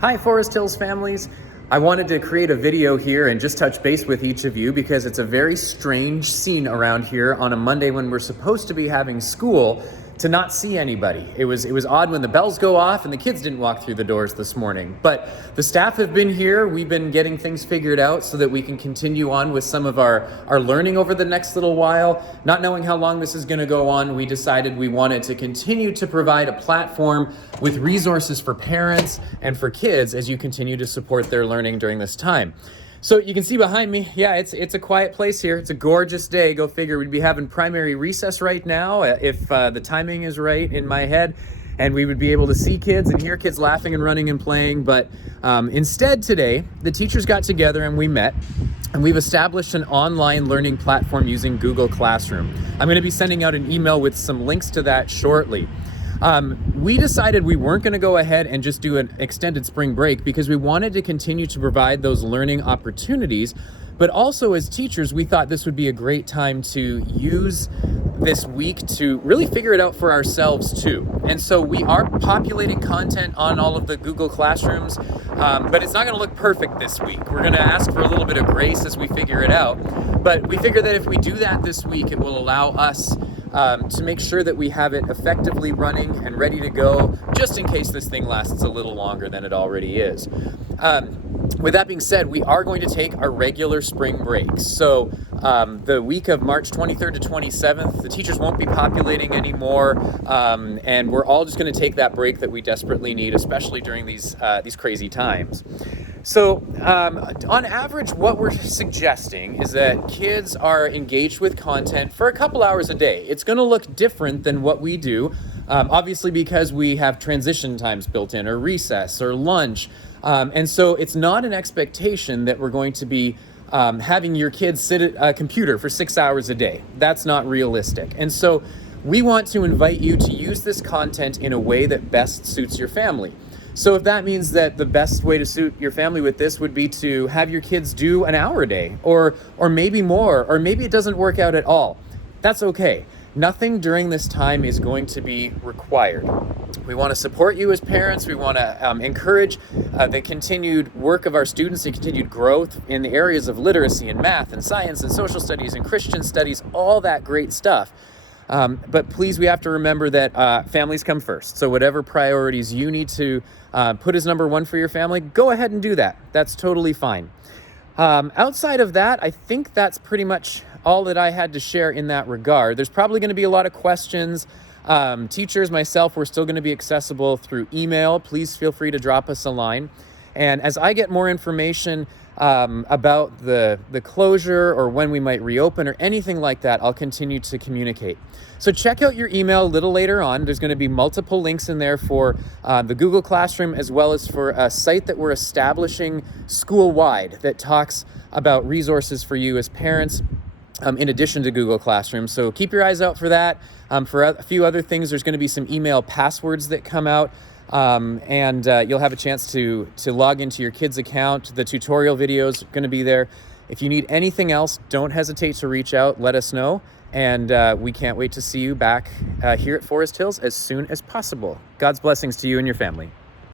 Hi, Forest Hills families. I wanted to create a video here and just touch base with each of you because it's a very strange scene around here on a Monday when we're supposed to be having school to not see anybody. It was odd when the bells go off and the kids didn't walk through the doors this morning. But the staff have been here. We've been getting things figured out so that we can continue on with some of our learning over the next little while. Not knowing how long this is going to go on, we decided we wanted to continue to provide a platform with resources for parents and for kids as you continue to support their learning during this time. So you can see behind me, yeah, it's a quiet place here. It's a gorgeous day. Go figure, we'd be having primary recess right now if the timing is right in my head, and we would be able to see kids and hear kids laughing and running and playing. But instead today, the teachers got together and we met, and we've established an online learning platform using Google Classroom. I'm going to be sending out an email with some links to that shortly. We decided we weren't going to go ahead and just do an extended spring break because we wanted to continue to provide those learning opportunities. But also as teachers, we thought this would be a great time to use this week to really figure it out for ourselves too. And so we are populating content on all of the Google Classrooms, but it's not going to look perfect this week. We're going to ask for a little bit of grace as we figure it out. But we figure that if we do that this week, it will allow us to make sure that we have it effectively running and ready to go, just in case this thing lasts a little longer than it already is. With that being said, we are going to take our regular spring breaks. So the week of March 23rd to 27th, the teachers won't be populating anymore, and we're all just going to take that break that we desperately need, especially during these crazy times. So on average, what we're suggesting is that kids are engaged with content for a couple hours a day. It's going to look different than what we do, obviously because we have transition times built in, or recess, or lunch. And so it's not an expectation that we're going to be having your kids sit at a computer for 6 hours a day. That's not realistic. And so we want to invite you to use this content in a way that best suits your family. So if that means that the best way to suit your family with this would be to have your kids do an hour a day, or maybe more, or maybe it doesn't work out at all, that's okay. Nothing during this time is going to be required. We want to support you as parents. We want to encourage the continued work of our students, the continued growth in the areas of literacy and math and science and social studies and Christian studies, all that great stuff. But please, we have to remember that families come first. So whatever priorities you need to put as number one for your family, go ahead and do that. That's totally fine. Outside of that, I think that's pretty much all that I had to share in that regard. There's probably going to be a lot of questions. Teachers, myself, we're still going to be accessible through email. Please feel free to drop us a line. And as I get more information about the closure or when we might reopen or anything like that, I'll continue to communicate. So check out your email a little later on. There's going to be multiple links in there for the Google Classroom, as well as for a site that we're establishing school-wide that talks about resources for you as parents, in addition to Google Classroom. So keep your eyes out for that. For a few other things, there's going to be some email passwords that come out. And you'll have a chance to log into your kid's account. The tutorial videos are going to be there. If you need anything else, don't hesitate to reach out. Let us know. And we can't wait to see you back here at Forest Hills as soon as possible. God's blessings to you and your family.